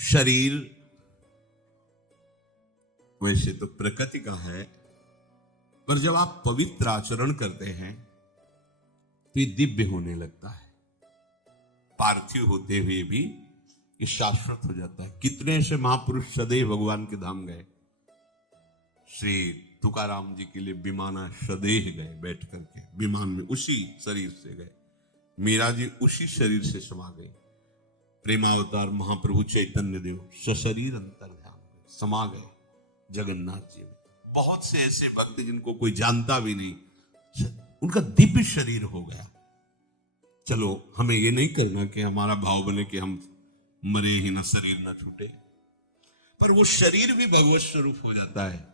शरीर वैसे तो प्रकृति का है, पर जब आप पवित्र आचरण करते हैं तो ये दिव्य होने लगता है। पार्थिव होते हुए भी ये शाश्वत हो जाता है। कितने ऐसे महापुरुष सदैव भगवान के धाम गए। श्री तुकाराम जी के लिए विमाना सदैव गए, बैठ करके विमान में उसी शरीर से गए। मीरा जी उसी शरीर से समा गए। प्रेमावतार महाप्रभु चैतन्य देव सशरीर अंतर्ध्यान समा गए जगन्नाथ जी में। बहुत से ऐसे भक्त जिनको कोई जानता भी नहीं, उनका दिव्य शरीर हो गया। चलो हमें ये नहीं करना कि हमारा भाव बने कि हम मरे ही ना, शरीर ना छूटे, पर वो शरीर भी भगवत स्वरूप हो जाता है।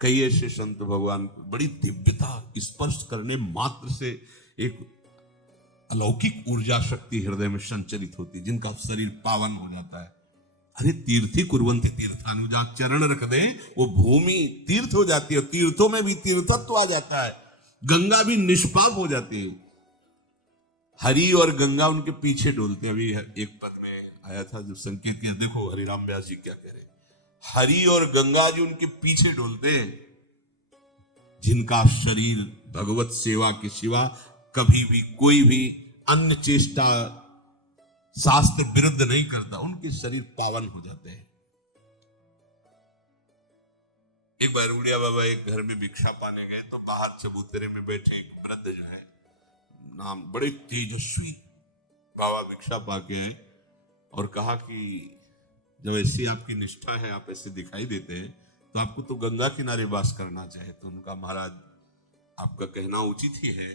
कई ऐसे संत भगवान को बड़ी दिव्यता स्पर्श करने मात्र से एक अलौकिक ऊर्जा शक्ति हृदय में संचरित होती है, जिनका शरीर पावन हो जाता है। अरे तीर्थी कुर्वन्ति तीर्थानि, जहां चरण रख दे वो भूमि तीर्थ हो जाती है। तीर्थों में भी तीर्थत्व आ जाता है। गंगा भी निष्पाप हो जाती है। हरि और गंगा उनके पीछे डोलते हैं। अभी एक पद में आया था जो संकेत किया, देखो हरिराम व्यास जी क्या कह रहे। हरि और गंगा जी उनके पीछे डोलते हैं, जिनका शरीर भगवत सेवा के सिवा कभी भी कोई भी अन्य चेष्टा शास्त्र विरुद्ध नहीं करता, उनके शरीर पावन हो जाते हैं। एक बार उड़िया बाबा एक घर में भिक्षा पाने गए तो बाहर चबूतरे में बैठे एक वृद्ध जो है, नाम बड़े तेजस्वी बाबा भिक्षा पाके आए और कहा कि जब ऐसी आपकी निष्ठा है, आप ऐसे दिखाई देते हैं, तो आपको तो गंगा किनारे वास करना चाहिए। तो उनका महाराज आपका कहना उचित ही है,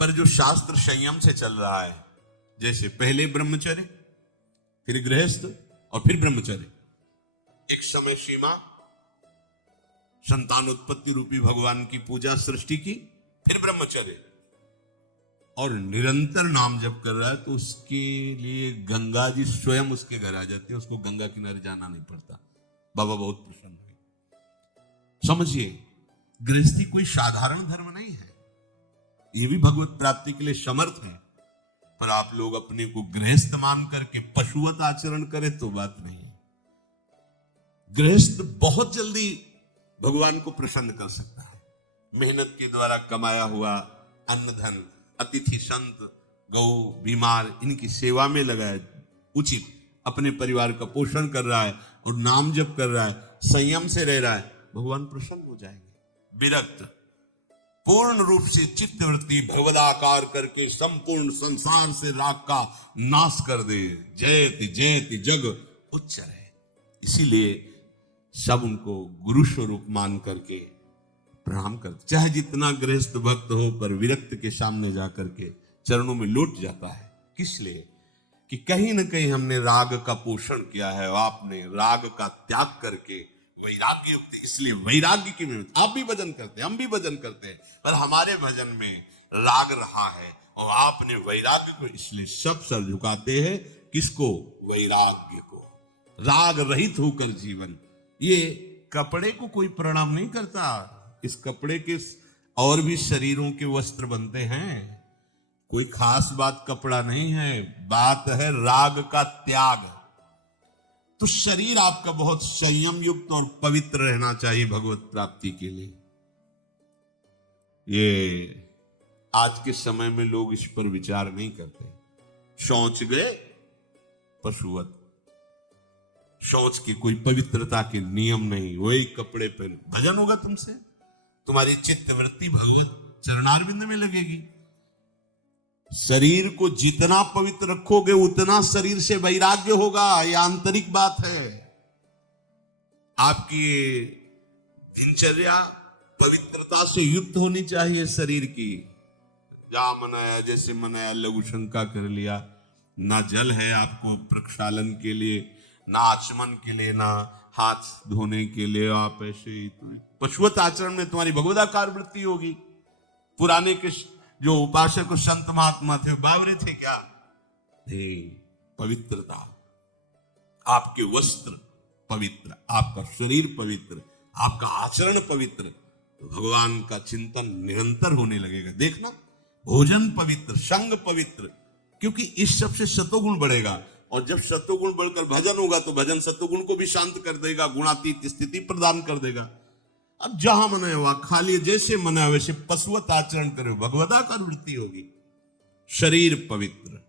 पर जो शास्त्र संयम से चल रहा है, जैसे पहले ब्रह्मचर्य फिर गृहस्थ और फिर ब्रह्मचर्य, एक समय सीमा संतान उत्पत्ति रूपी भगवान की पूजा सृष्टि की, फिर ब्रह्मचर्य, और निरंतर नाम जप कर रहा है तो उसके लिए गंगा जी स्वयं उसके घर आ जाती है। उसको गंगा किनारे जाना नहीं पड़ता। बाबा बहुत प्रसन्न हुए। समझिए, गृहस्थी कोई साधारण धर्म नहीं है। ये भी भगवत प्राप्ति के लिए समर्थ है, पर आप लोग अपने को गृहस्थ मान करके पशुवत आचरण करें तो बात नहीं है। गृहस्थ बहुत जल्दी भगवान को प्रसन्न कर सकता है। मेहनत के द्वारा कमाया हुआ अन्न धन, अतिथि संत गौ बीमार, इनकी सेवा में लगाए, उचित अपने परिवार का पोषण कर रहा है और नाम जप कर रहा है, संयम से रह रहा है, भगवान प्रसन्न हो जाएंगे। विरक्त पूर्ण रूप से चित्तवृत्ति भगवदाकार करके संपूर्ण संसार से राग का नाश कर दे। जयति जयति जग उच्चर है। इसीलिए सब उनको गुरु स्वरूप मान करके प्रणाम करते। चाहे जितना गृहस्थ भक्त हो, पर विरक्त के सामने जाकर के चरणों में लौट जाता है। किस लिए? कि कहीं ना कहीं हमने राग का पोषण किया है, आपने राग का त्याग करके वैराग्य युक्त। इसलिए वैराग्य की मिनत, आप भी भजन करते हैं, हम भी भजन करते हैं, पर हमारे भजन में राग रहा है और आपने वैराग्य को, इसलिए सब सर झुकाते हैं। किसको? वैराग्य को। राग रहित होकर जीवन। ये कपड़े को कोई प्रणाम नहीं करता। इस कपड़े के और भी शरीरों के वस्त्र बनते हैं। कोई खास बात कपड़ा नहीं है, बात है राग का त्याग। तो शरीर आपका बहुत संयम युक्त और पवित्र रहना चाहिए भगवत प्राप्ति के लिए। ये आज के समय में लोग इस पर विचार नहीं करते। शौच गए पशुवत, शौच की कोई पवित्रता के नियम नहीं, वही कपड़े पहन। भजन होगा तुमसे, तुम्हारी चित्तवृत्ति भगवत चरणारविंद में लगेगी। शरीर को जितना पवित्र रखोगे उतना शरीर से वैराग्य होगा। यह आंतरिक बात है। आपकी दिनचर्या पवित्रता से युक्त होनी चाहिए। शरीर की जा मनाया जैसे मनाया, लघु शंका कर लिया, ना जल है आपको प्रक्षालन के लिए, ना आचमन के लिए, ना हाथ धोने के लिए, आप ऐसे ही पशुवत आचरण में तुम्हारी भगवदाकार वृत्ति होगी। पुराने के जो उपासक संत महात्मा थे, बावरे थे क्या? पवित्रता, आपके वस्त्र पवित्र, आपका शरीर पवित्र, आपका आचरण पवित्र, तो भगवान का चिंतन निरंतर होने लगेगा। देखना, भोजन पवित्र, संग पवित्र, क्योंकि इस सब से सतोगुण बढ़ेगा, और जब सतोगुण बढ़कर भजन होगा तो भजन सतोगुण को भी शांत कर देगा, गुणातीत स्थिति प्रदान कर देगा। अब जहां मन है वहां खाली, जैसे मन है वैसे पशुवत आचरण करो, भगवदाकार वृत्ति होगी। शरीर पवित्र,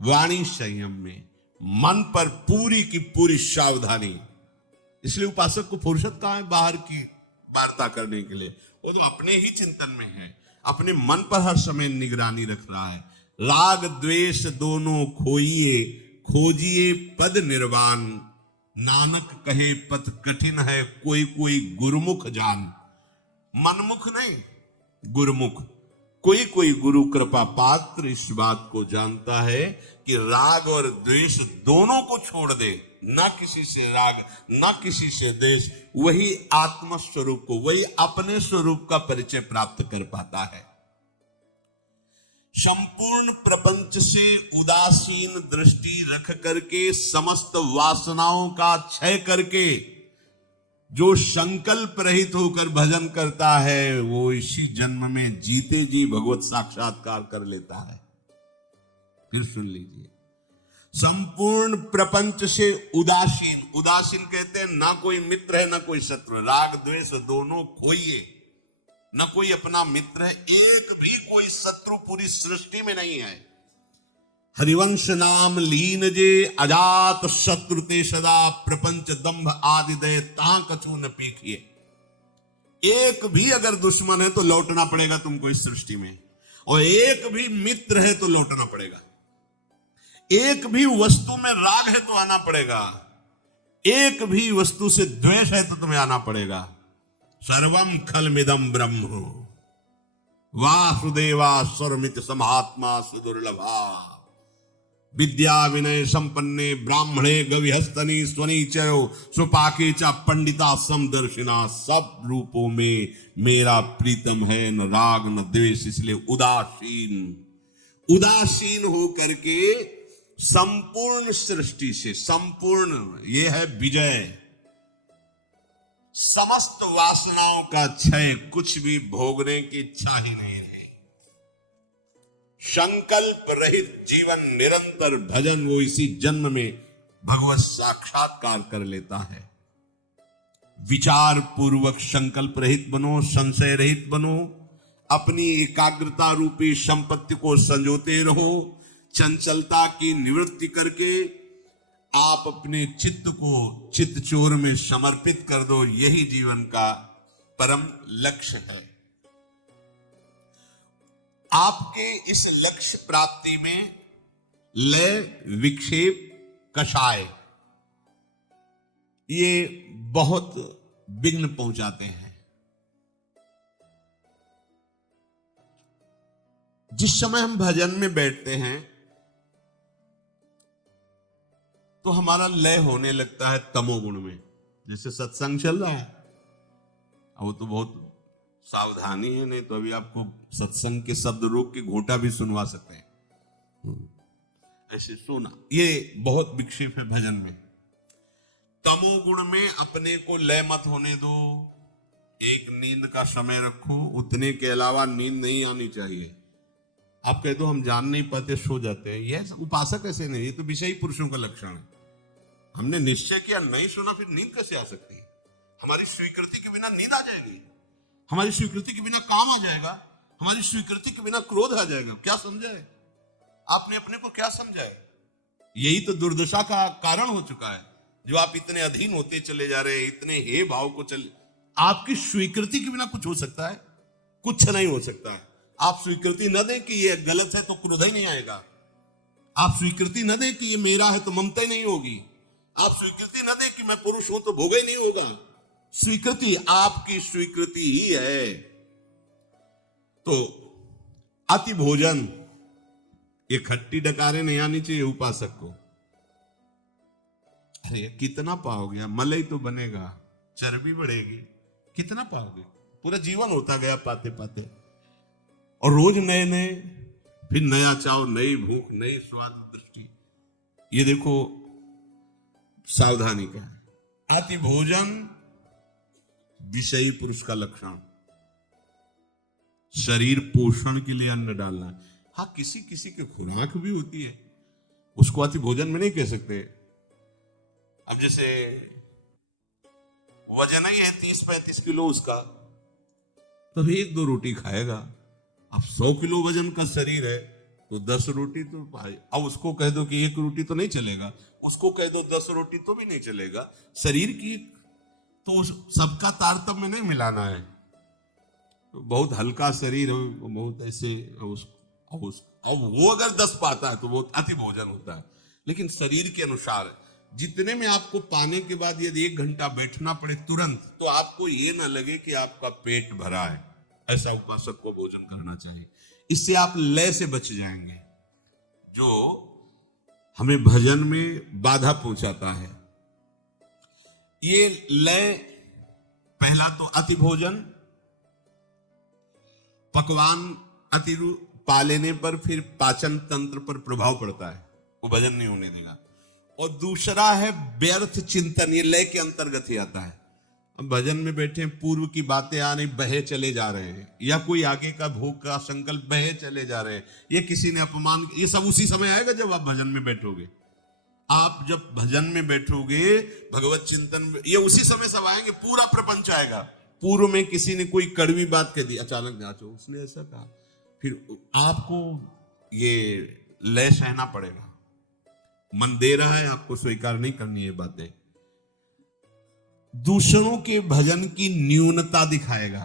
वाणी संयम में, मन पर पूरी की पूरी सावधानी। इसलिए उपासक को फुर्सत कहां है बाहर की वार्ता करने के लिए? वो तो अपने ही चिंतन में है, अपने मन पर हर समय निगरानी रख रहा है। राग द्वेष दोनों खोइए, खोजिए पद निर्वाण। नानक कहे पथ कठिन है, कोई कोई गुरुमुख जान। मनमुख नहीं, गुरुमुख। कोई कोई गुरु कृपा पात्र इस बात को जानता है कि राग और द्वेष दोनों को छोड़ दे, ना किसी से राग ना किसी से द्वेष, वही आत्म स्वरूप को, वही अपने स्वरूप का परिचय प्राप्त कर पाता है। संपूर्ण प्रपंच से उदासीन दृष्टि रख करके, समस्त वासनाओं का क्षय करके जो संकल्प रहित होकर भजन करता है, वो इसी जन्म में जीते जी भगवत साक्षात्कार कर लेता है। फिर सुन लीजिए, संपूर्ण प्रपंच से उदासीन, उदासीन कहते हैं ना कोई मित्र है ना कोई शत्रु, राग द्वेष दोनों खोइए। न कोई अपना मित्र है, एक भी कोई शत्रु पूरी सृष्टि में नहीं है। हरिवंश नाम लीन जे, अजात शत्रुते सदा, प्रपंच दंभ आदि दय ता कछु न पीखिए। एक भी अगर दुश्मन है तो लौटना पड़ेगा तुमको इस सृष्टि में, और एक भी मित्र है तो लौटना पड़ेगा। एक भी वस्तु में राग है तो आना पड़ेगा, एक भी वस्तु से द्वेष है तो तुम्हें आना पड़ेगा। सर्वम खलमिदम ब्रह्म वासुदेवा स्वरमित समात्मा सुदुर्लभा। विद्या विनय संपन्ने ब्राह्मणे गविहस्तनी स्वनीचयो सुपाके च पंडिता समदर्शिना। सब रूपों में मेरा प्रीतम है, न राग न द्वेष, इसलिए उदासीन। उदासीन हो करके संपूर्ण सृष्टि से, संपूर्ण ये है विजय, समस्त वासनाओं का क्षय, कुछ भी भोगने की इच्छा ही नहीं रही। संकल्प रहित जीवन, निरंतर भजन, वो इसी जन्म में भगवत साक्षात्कार कर लेता है। विचार पूर्वक संकल्प रहित बनो, संशय रहित बनो, अपनी एकाग्रता रूपी संपत्ति को संजोते रहो। चंचलता की निवृत्ति करके आप अपने चित्त को चित्त चोर में समर्पित कर दो, यही जीवन का परम लक्ष्य है। आपके इस लक्ष्य प्राप्ति में लय, विक्षेप, कषाय ये बहुत विघ्न पहुंचाते हैं। जिस समय हम भजन में बैठते हैं तो हमारा लय होने लगता है तमोगुण में। जैसे सत्संग चल रहा है, वो तो बहुत सावधानी है, नहीं तो अभी आपको सत्संग के शब्द रोक के घोटा भी सुनवा सकते हैं। ऐसे सुना, ये बहुत विक्षेप है भजन में। तमोगुण में अपने को लय मत होने दो। एक नींद का समय रखो, उतने के अलावा नींद नहीं आनी चाहिए। आप कह दो हम जान नहीं पाते, सो जाते हैं, यह उपासक ऐसे नहीं, ये तो विषयी पुरुषों का लक्षण है। हमने निश्चय किया, नहीं सुना, फिर नींद कैसे आ सकती है? हमारी स्वीकृति के बिना नींद आ जाएगी, हमारी स्वीकृति के बिना काम आ जाएगा, हमारी स्वीकृति के बिना क्रोध आ जाएगा। क्या समझाए आपने अपने को, क्या समझाए? यही तो दुर्दशा का कारण हो चुका है, जो आप इतने अधीन होते चले जा रहे हैं, इतने हे भाव को चले। आपकी स्वीकृति के बिना कुछ हो सकता है? कुछ नहीं हो सकता। आप स्वीकृति न दें कि ये गलत है तो क्रोध ही नहीं आएगा। आप स्वीकृति न दें कि ये मेरा है तो ममता ही नहीं होगी। आप स्वीकृति न दें कि मैं पुरुष हूं तो भोग ही नहीं होगा। स्वीकृति आपकी स्वीकृति ही है। तो अति भोजन, ये खट्टी डकारे नहीं आनी चाहिए उपासक को। अरे कितना पाओगे, मलाई तो बनेगा, चर्बी बढ़ेगी, कितना पाओगे? पूरा जीवन होता गया पाते पाते, और रोज नए नए, फिर नया चाव, नई भूख, नई स्वाद दृष्टि। ये देखो सावधानी का है। अति भोजन विषयी पुरुष का लक्षण। शरीर पोषण के लिए अन्न डालना, हाँ, किसी किसी की खुराक भी होती है, उसको अति भोजन में नहीं कह सकते। अब जैसे वजन ही है 30-35 किलो उसका, तो 1-2 रोटी खाएगा। अब 100 किलो वजन का शरीर है तो 10 रोटी तो भाई, अब उसको कह दो कि 1 रोटी तो नहीं चलेगा, उसको कह दो 10 रोटी तो भी नहीं चलेगा। शरीर की तो सबका तारतम्य नहीं मिलाना है। तो बहुत हल्का शरीर है, बहुत ऐसे अब वो अगर 10 पाता है तो वो अति भोजन होता है। लेकिन शरीर के अनुसार जितने में आपको पाने के बाद यदि 1 घंटा बैठना पड़े तुरंत, तो आपको ये ना लगे कि आपका पेट भरा है, ऐसा उपासक को भोजन करना चाहिए। इससे आप लय से बच जाएंगे, जो हमें भजन में बाधा पहुंचाता है। ये लय, पहला तो अति भोजन, पकवान अति पा लेने पर फिर पाचन तंत्र पर प्रभाव पड़ता है, वो भजन नहीं होने देगा। और दूसरा है व्यर्थ चिंतन, ये लय के अंतर्गत ही आता है। अब भजन में बैठे, पूर्व की बातें आ रही, बहे चले जा रहे हैं, या कोई आगे का भोग का संकल्प, बहे चले जा रहे हैं, ये किसी ने अपमान, ये सब उसी समय आएगा जब आप भजन में बैठोगे। आप जब भजन में बैठोगे, भगवत चिंतन, ये उसी समय सब आएंगे, पूरा प्रपंच आएगा। पूर्व में किसी ने कोई कड़वी बात कह दी, अचानक जांचो उसने ऐसा कहा, फिर आपको ये लय सहना पड़ेगा। मन दे रहा है, आपको स्वीकार नहीं करनी है बातें। दूसरों के भजन की न्यूनता दिखाएगा।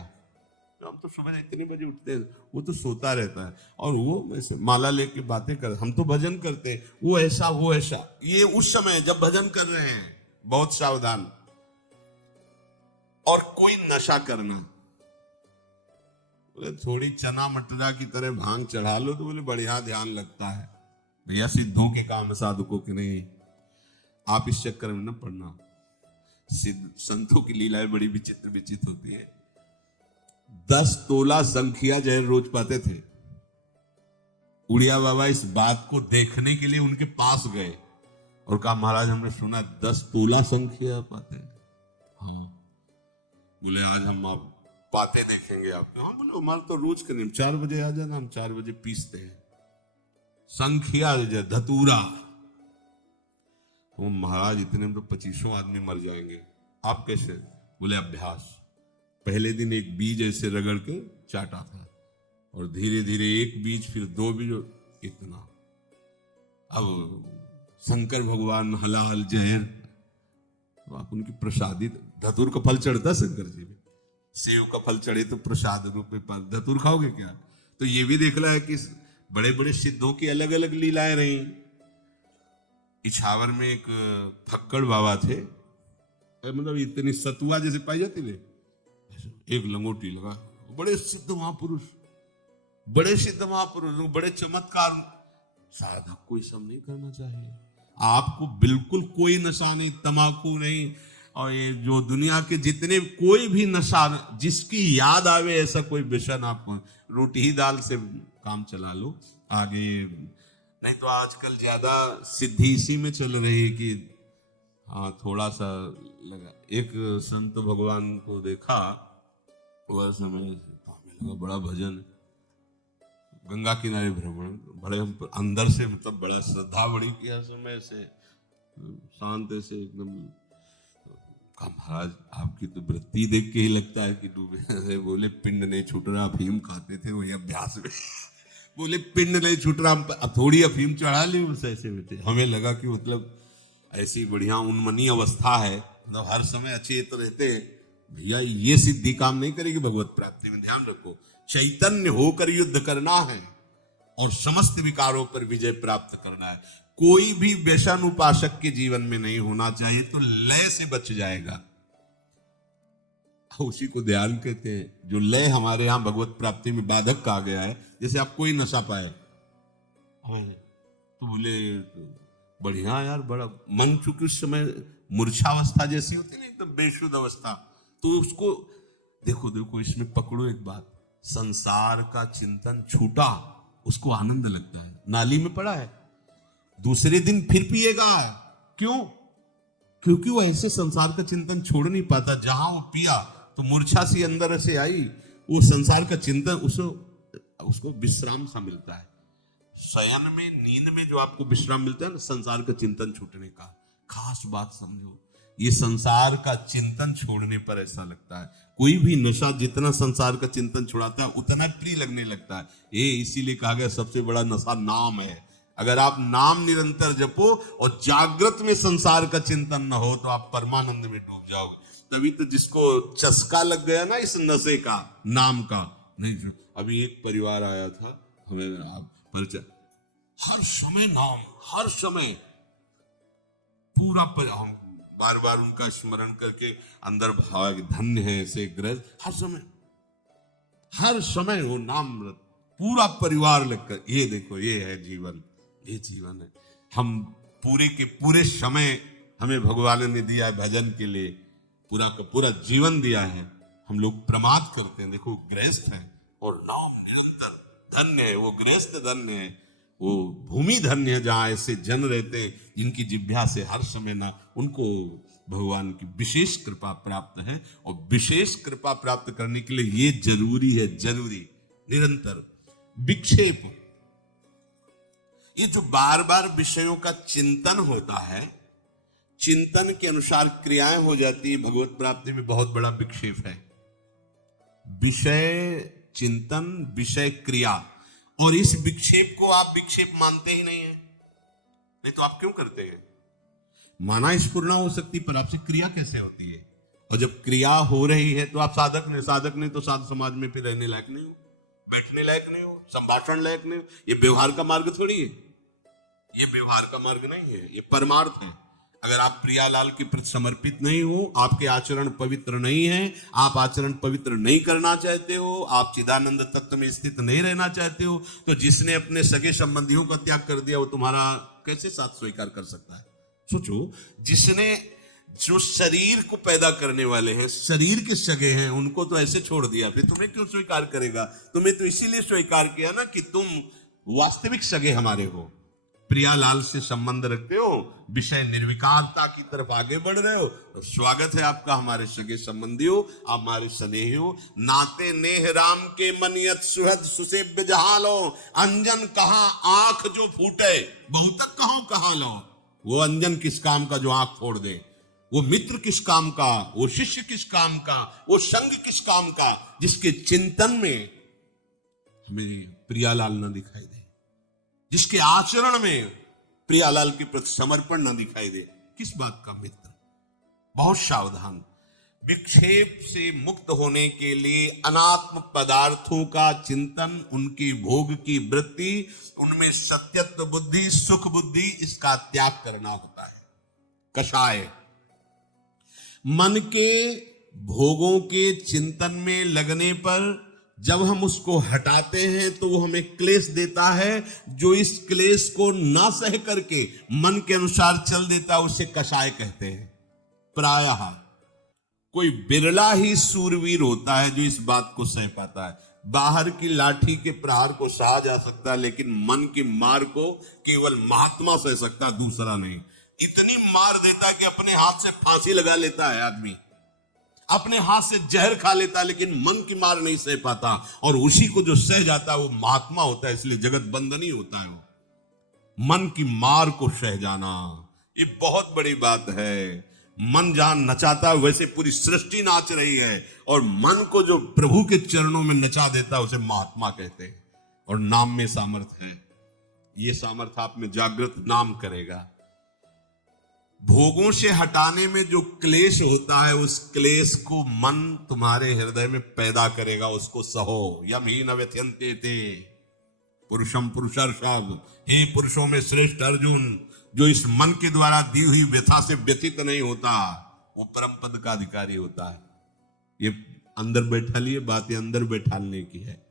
हम तो सुबह इतने बजे उठते हैं, वो तो सोता रहता है, और वो माला लेके बातें कर, हम तो भजन करते हैं, वो ऐसा वो ऐसा। ये उस समय जब भजन कर रहे हैं, बहुत सावधान। और कोई नशा करना, बोले थोड़ी चना मटरा की तरह भांग चढ़ा लो तो बोले बढ़िया ध्यान लगता है। भैया सिद्धों के काम, साधुकों के नहीं। आप इस चक्कर में न पड़ना। सिद्ध संतों की लीलाएं बड़ी विचित्र विचित्र होती है। 10 तोला संख्या जय रोज पाते थे। उड़िया बाबा इस बात को देखने के लिए उनके पास गए और कहा, महाराज हमने सुना 10 तोला संख्या पाते हैं। हाँ, बोले आज हम आप पाते देखेंगे आपको। हाँ, बोले हमारे तो रोज करने, 4 बजे आ जाना, हम 4 बजे पीसते हैं संख्या धतूरा। तो महाराज इतने में तो 25 आदमी मर जाएंगे, आप कैसे? बोले अभ्यास। पहले दिन एक बीज ऐसे रगड़ के चाटा था, और धीरे धीरे 1 बीज, फिर 2 बीज, इतना। अब शंकर भगवान हलाल जहर, तो आप उनकी प्रसादी, धतूर का फल चढ़ता शंकर जी में, सेव का फल चढ़े तो प्रसाद रूप में धतूर खाओगे क्या? तो ये भी देख रहा है कि बड़े बड़े सिद्धों की अलग अलग लीलाएं रही। इछावर में एक फक्कड़ बाबा थे, मतलब इतनी सतुआ जैसे पाई जाती है, एक लंगोटी लगा, बड़े सिद्ध महापुरुष, बड़े चमत्कार। साधक को ये सब नहीं करना चाहिए। आपको बिल्कुल कोई नशा नहीं, तंबाकू नहीं, और ये जो दुनिया के जितने कोई भी नशा, जिसकी याद आवे ऐसा कोई व्यसन, आपको रोटी ही दाल से काम चला लो आगे। नहीं तो आजकल ज्यादा सिद्धि इसी में चल रही है कि हाँ थोड़ा सा लगा। एक संत भगवान को देखा, वह समय लगा बड़ा भजन, गंगा किनारे भ्रमण, बड़े हम अंदर से, मतलब बड़ा श्रद्धा बड़ी किया, समय से शांत से एकदम। कहा महाराज आपकी तो वृत्ति देख के ही लगता है कि डूबे। बोले पिंड नहीं छूट रहा, अफीम खाते थे वही अभ्यास में। बोले पिंड नहीं छूट रहा, अब थोड़ी अफीम चढ़ा ली बस, ऐसे में थे। हमें लगा कि मतलब ऐसी बढ़िया उन्मनी अवस्था है, मतलब हर समय अचेत रहते हैं। भैया ये सिद्धि काम नहीं करेगी भगवत प्राप्ति में, ध्यान रखो। चैतन्य होकर युद्ध करना है और समस्त विकारों पर विजय प्राप्त करना है। कोई भी व्यसन उपासक के जीवन में नहीं होना चाहिए, तो लय से बच जाएगा। उसी को ध्यान कहते हैं, जो लय हमारे यहां भगवत प्राप्ति में बाधक कहा गया है। जैसे आप कोई नशा पाए, तो बोले बढ़िया यार, बड़ा मन, चूंकि उस समय मूर्छावस्था जैसी होती नहीं, एकदम बेशुद्ध अवस्था, तो उसको देखो इसमें पकड़ो एक बात, संसार का चिंतन छूटा, उसको आनंद लगता है। नाली में पड़ा है, दूसरे दिन फिर पिएगा। क्यों? क्योंकि वो ऐसे संसार का चिंतन छोड़ नहीं पाता। जहां वो पिया तो मूर्छा सी अंदर से आई, वो संसार का चिंतन उसको विश्राम सा मिलता है। शयन में, नींद में जो आपको विश्राम मिलता है ना, संसार का चिंतन छूटने का। खास बात समझो, ये संसार का चिंतन छोड़ने पर ऐसा लगता है। कोई भी नशा जितना संसार का चिंतन छुड़ाता है उतना प्रिय लगने लगता है। ये इसीलिए कहा गया सबसे बड़ा नशा नाम है। अगर आप नाम निरंतर जपो और जागृत में संसार का चिंतन न हो तो आप परमानंद में डूब जाओगे। तभी तो जिसको चस्का लग गया ना इस नशे का, नाम का, नहीं। अभी एक परिवार आया था, हमें आप परिचय, हर समय नाम, हर समय पूरा हम बार बार उनका स्मरण करके अंदर भाव धन्य है ऐसे ग्रह, हर समय वो नाम, पूरा परिवार लगकर। ये देखो, ये है जीवन, ये जीवन है। हम पूरे के पूरे समय हमें भगवान ने दिया है भजन के लिए, पूरा का पूरा जीवन दिया है, हम लोग प्रमाद करते हैं। देखो गृहस्थ है और नाम निरंतर, धन्य है वो गृहस्थ, धन्य है वो भूमि, धन्य है जहां ऐसे जन रहते हैं जिनकी जिह्वा से हर समय ना, उनको भगवान की विशेष कृपा प्राप्त है। और विशेष कृपा प्राप्त करने के लिए ये जरूरी है, जरूरी निरंतर विक्षेप। ये जो बार बार विषयों का चिंतन होता है, चिंतन के अनुसार क्रियाएं हो जाती है, भगवत प्राप्ति में बहुत बड़ा विक्षेप है। विषय चिंतन, विषय क्रिया, और इस विक्षेप को आप विक्षेप मानते ही नहीं है। नहीं तो आप क्यों करते हैं? माना स्फुरना हो सकती, पर आपसे क्रिया कैसे होती है? और जब क्रिया हो रही है तो आप साधक नहीं, साधक नहीं तो साध समाज में फिर रहने लायक नहीं हो, बैठने लायक नहीं हो, संभाषण लायक नहीं हो। ये व्यवहार का मार्ग थोड़ी है, ये व्यवहार का मार्ग नहीं है, ये परमार्थ है। अगर आप प्रियालाल के प्रति समर्पित नहीं हो, आपके आचरण पवित्र नहीं है, आप आचरण पवित्र नहीं करना चाहते हो, आप चिदानंद तत्व में स्थित नहीं रहना चाहते हो, तो जिसने अपने सगे संबंधियों का त्याग कर दिया वो तुम्हारा कैसे साथ स्वीकार कर सकता है? सोचो, जिसने, जो शरीर को पैदा करने वाले हैं, शरीर के सगे हैं, उनको तो ऐसे छोड़ दिया, फिर तुम्हें क्यों स्वीकार करेगा? तुम्हें तो इसीलिए स्वीकार किया ना कि तुम वास्तविक सगे हमारे हो, प्रियालाल से संबंध रखते हो, विषय निर्विकारता की तरफ आगे बढ़ रहे हो, तो स्वागत है आपका हमारे सगे संबंधी हो, आप हमारे स्नेही हो। नाते नेह राम के मनियत सुहद सुसेव्य जहां लो, अंजन कहां आंख जो फूटे, बहुतक कहां लो। वो अंजन किस काम का जो आंख फोड़ दे, वो मित्र किस काम का, वो शिष्य किस काम का, वो संग किस काम का, जिसके चिंतन में हमें प्रियालाल न दिखाई दे, जिसके आचरण में प्रियालाल के प्रति समर्पण न दिखाई दे, किस बात का मित्र? बहुत सावधान। विक्षेप से मुक्त होने के लिए अनात्म पदार्थों का चिंतन, उनकी भोग की वृत्ति, उनमें सत्यत्व बुद्धि, सुख बुद्धि, इसका त्याग करना होता है। कषाय, मन के भोगों के चिंतन में लगने पर जब हम उसको हटाते हैं तो वो हमें क्लेश देता है। जो इस क्लेश को ना सह करके मन के अनुसार चल देता है उसे कषाय कहते हैं। प्रायः कोई बिरला ही सूरवीर होता है जो इस बात को सह पाता है। बाहर की लाठी के प्रहार को सहा जा सकता है, लेकिन मन की मार को केवल महात्मा सह सकता, दूसरा नहीं। इतनी मार देता है कि अपने हाथ से फांसी लगा लेता है आदमी, अपने हाथ से जहर खा लेता है, लेकिन मन की मार नहीं सह पाता। और उसी को जो सह जाता है वो महात्मा होता है, इसलिए जगत बंधनी होता है वो। मन की मार को सह जाना ये बहुत बड़ी बात है। मन जहां नचाता है वैसे पूरी सृष्टि नाच रही है, और मन को जो प्रभु के चरणों में नचा देता है उसे महात्मा कहते हैं। और नाम में सामर्थ्य है, ये सामर्थ्य आप में जागृत नाम करेगा। भोगों से हटाने में जो क्लेश होता है उस क्लेश को मन तुम्हारे हृदय में पैदा करेगा, उसको सहो। यम ही न व्यथयन्ते ते पुरुषम पुरुषार्थम। हे पुरुषों में श्रेष्ठ अर्जुन, जो इस मन के द्वारा दी हुई व्यथा से व्यथित नहीं होता वो परम पद का अधिकारी होता है। ये अंदर बैठा लिए बातें अंदर बैठाने की है।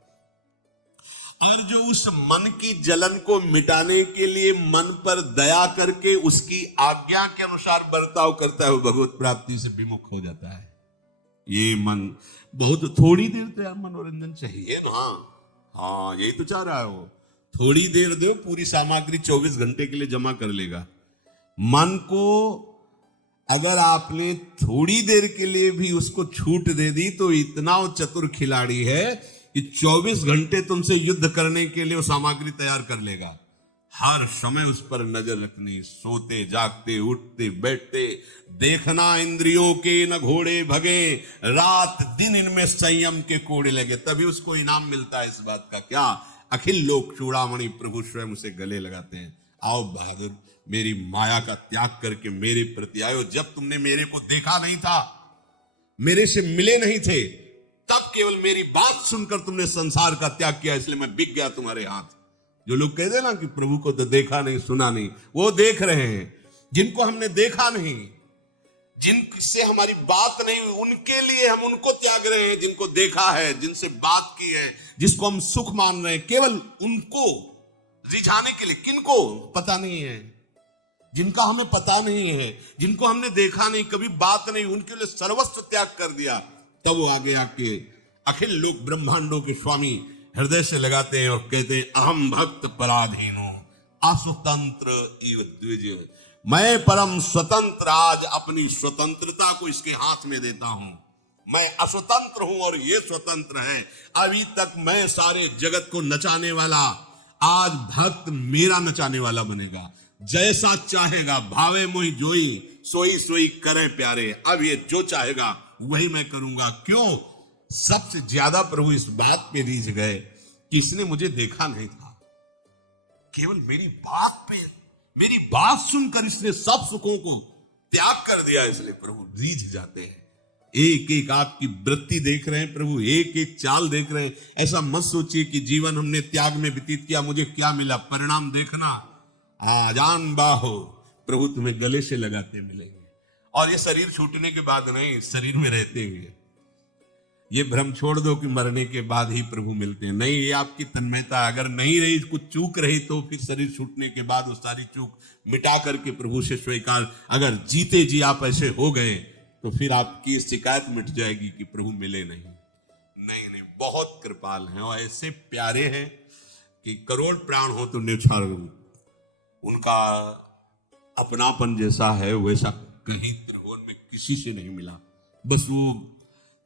और जो उस मन की जलन को मिटाने के लिए मन पर दया करके उसकी आज्ञा के अनुसार बर्ताव करता है, वो भगवत प्राप्ति से विमुख हो जाता है। ये मन बहुत थोड़ी देर तो यार मनोरंजन चाहिए ना। हाँ यही तो चाह रहा है वो, थोड़ी देर दो, पूरी सामग्री 24 घंटे के लिए जमा कर लेगा। मन को अगर आपने थोड़ी देर के लिए भी उसको छूट दे दी तो इतना वो चतुर खिलाड़ी है, कि 24 घंटे तुमसे युद्ध करने के लिए वो सामग्री तैयार कर लेगा। हर समय उस पर नजर रखनी, सोते जागते उठते बैठते देखना, इंद्रियों के न घोड़े भगे, रात दिन इनमें संयम के कोड़े लगे, तभी उसको इनाम मिलता है इस बात का। क्या? अखिल लोक चूड़ामणि प्रभु स्वयं उसे गले लगाते हैं। आओ बहादुर, मेरी माया का त्याग करके मेरे प्रति आयो। जब तुमने मेरे को देखा नहीं था, मेरे से मिले नहीं थे, तब केवल मेरी बात सुनकर तुमने संसार का त्याग किया, इसलिए मैं बिक गया तुम्हारे हाथ। जो लोग कहते ना कि प्रभु को तो देखा नहीं सुना नहीं, वो देख रहे हैं। जिनको हमने देखा नहीं, जिनसे हमारी बात नहीं हुई, उनके लिए हम उनको त्याग रहे हैं। जिनको देखा है, जिनसे बात की है, जिसको हम सुख मान रहे हैं, केवल उनको रिझाने के लिए। किनको पता नहीं है, जिनका हमें पता नहीं है, जिनको हमने देखा नहीं, कभी बात नहीं, उनके लिए सर्वस्व त्याग कर दिया। तब वो आगे आके अखिल लोक ब्रह्मांडों के स्वामी हृदय से लगाते हैं और कहते हैं, अहम भक्त पराधीनो अस्वतंत्र इव द्विज। मैं परम स्वतंत्र आज अपनी स्वतंत्रता को इसके हाथ में देता हूं। मैं अस्वतंत्र हूं और ये स्वतंत्र है। अभी तक मैं सारे जगत को नचाने वाला, आज भक्त मेरा नचाने वाला बनेगा। जैसा चाहेगा भावे मोहि जोई, सोई सोई करें प्यारे। अब ये जो चाहेगा वही मैं करूंगा। क्यों? सबसे ज्यादा प्रभु इस बात पे रीझ गए कि इसने मुझे देखा नहीं था, केवल मेरी बात सुनकर इसने सब सुखों को त्याग कर दिया, इसलिए प्रभु रीझ जाते हैं। एक एक आपकी वृत्ति देख रहे हैं प्रभु, एक एक चाल देख रहे हैं। ऐसा मत सोचिए कि जीवन हमने त्याग में व्यतीत किया, मुझे क्या मिला। परिणाम देखना, आजान बाहो प्रभु तुम्हें गले से लगाते मिलेंगे। और ये शरीर छूटने के बाद नहीं, शरीर में रहते हुए। ये भ्रम छोड़ दो कि मरने के बाद ही प्रभु मिलते हैं, नहीं। ये आपकी तन्मयता अगर नहीं रही, कुछ चूक रही, तो फिर शरीर छूटने के बाद वो सारी चूक मिटा करके प्रभु से स्वीकार, अगर जीते जी आप ऐसे हो गए तो फिर आपकी शिकायत मिट जाएगी कि प्रभु मिले नहीं। नहीं नहीं, बहुत कृपाल हैं और ऐसे प्यारे हैं कि करोड़ प्राण हो तो न्यौछावर, उनका अपनापन जैसा है वैसा कहीं त्रिभुवन में किसी से नहीं मिला। बस वो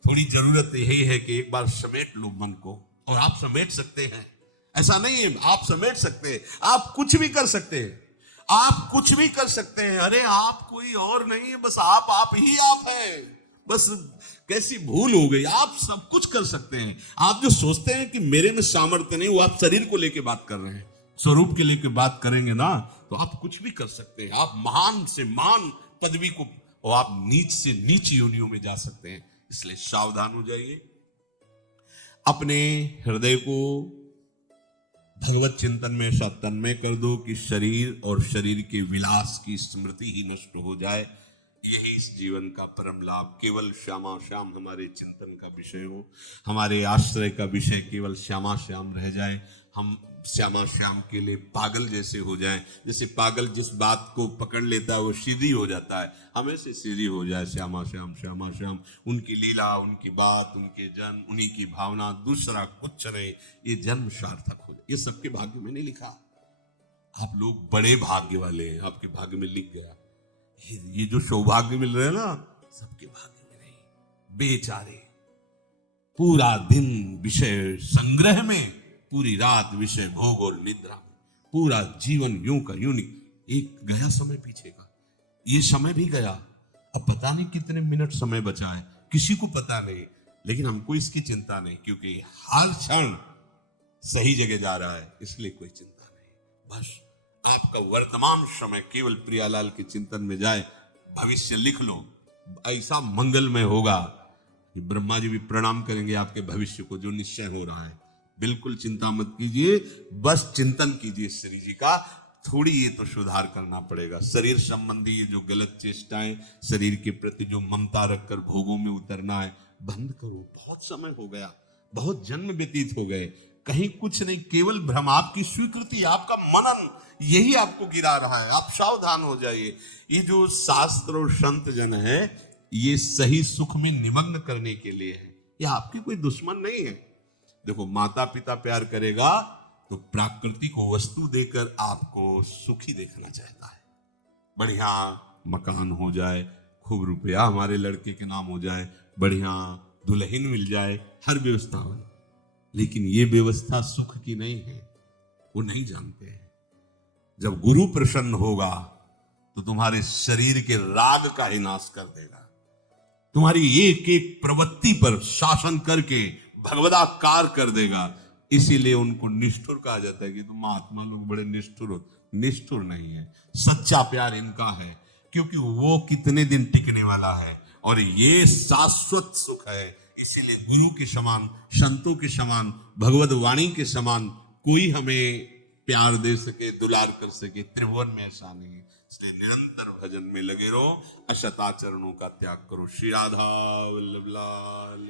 थोड़ी जरूरत यही है कि एक बार समेट लो मन को, और आप समेट सकते हैं। ऐसा नहीं है, आप समेट सकते हैं, आप कुछ भी कर सकते हैं, आप कुछ भी कर सकते हैं। अरे आप कोई और नहीं है, बस आप ही आप हैं। बस कैसी भूल हो गई, आप सब कुछ कर सकते हैं। आप जो सोचते हैं कि मेरे में सामर्थ्य नहीं, वो आप शरीर को लेके बात कर रहे हैं। स्वरूप के लेके बात करेंगे ना तो आप कुछ भी कर सकते हैं। आप महान से महान पदवी को, और आप नीच से नीच योनियों में जा सकते हैं। इसलिए सावधान हो जाइए, अपने हृदय को भगवत चिंतन में ऐसा तन्मय कर दो कि शरीर और शरीर के विलास की स्मृति ही नष्ट हो जाए। यही इस जीवन का परम लाभ। केवल श्यामा श्याम हमारे चिंतन का विषय हो, हमारे आश्रय का विषय केवल श्यामा श्याम रह जाए। हम श्यामा श्याम के लिए पागल जैसे हो जाएं। जैसे पागल जिस बात को पकड़ लेता है वो सीधी हो जाता है, हमें से सीधी हो जाए। श्यामा श्याम श्यामा श्याम, उनकी लीला, उनकी बात, उनके जन्म, उन्हीं की भावना, दूसरा कुछ नहीं। ये जन्म सार्थक हो जाए। ये सबके भाग्य में नहीं लिखा। आप लोग बड़े भाग्य वाले हैं, आपके भाग्य में लिख गया। ये जो सौभाग्य मिल रहे हैं ना, सबके भाग्य में नहीं। बेचारे पूरा दिन विषय संग्रह में, पूरी रात विषय भोग और निद्रा में, पूरा जीवन यूं का यूं नहीं। एक गया समय पीछे का, ये समय भी गया। अब पता नहीं कितने मिनट समय बचा है, किसी को पता नहीं। लेकिन हमको इसकी चिंता नहीं, क्योंकि हर क्षण सही जगह जा रहा है, इसलिए कोई चिंता नहीं। बस आपका वर्तमान समय केवल प्रियालाल के चिंतन में जाए। भविष्य लिख लो, ऐसा मंगलमय होगा कि ब्रह्मा जी भी प्रणाम करेंगे आपके भविष्य को, जो निश्चय हो रहा है। बिल्कुल चिंता मत कीजिए, बस चिंतन कीजिए श्री जी का। थोड़ी ये तो सुधार करना पड़ेगा। शरीर संबंधी ये जो गलत चेष्टाएं, शरीर के प्रति जो ममता रखकर भोगों में उतरना है, बंद करो। बहुत समय हो गया, बहुत जन्म व्यतीत हो गए, कहीं कुछ नहीं, केवल भ्रम। आपकी स्वीकृति, आपका मनन, यही आपको गिरा रहा है। आप सावधान हो जाइए। ये जो शास्त्र और संत जन है, ये सही सुख में निमग्न करने के लिए है। ये आपकी कोई दुश्मन नहीं है। देखो, माता पिता प्यार करेगा तो प्राकृतिक वस्तु देकर आपको सुखी देखना चाहता है। बढ़िया मकान हो जाए, खूब रुपया हमारे लड़के के नाम हो जाए, बढ़िया दुल्हन मिल जाए, हर व्यवस्था हो। लेकिन ये व्यवस्था सुख की नहीं है, वो नहीं जानते हैं। जब गुरु प्रसन्न होगा तो तुम्हारे शरीर के राग का ही नाश कर देगा, तुम्हारी एक एक प्रवृत्ति पर शासन करके भगवदाकार कर देगा। इसीलिए उनको निष्ठुर कहा जाता है कि तुम महात्मा लोग बड़े निष्ठुर हो। निष्ठुर नहीं है, सच्चा प्यार इनका है, क्योंकि वो कितने दिन टिकने वाला है और ये शाश्वत सुख है। इसीलिए गुरु के समान, संतों के समान, भगवत वाणी के समान कोई हमें प्यार दे सके, दुलार कर सके, त्रिभुवन में ऐसा नहीं है। इसलिए निरंतर भजन में लगे रहो, असदाचरणों का त्याग करो। श्री राधा वल्लभ लाल।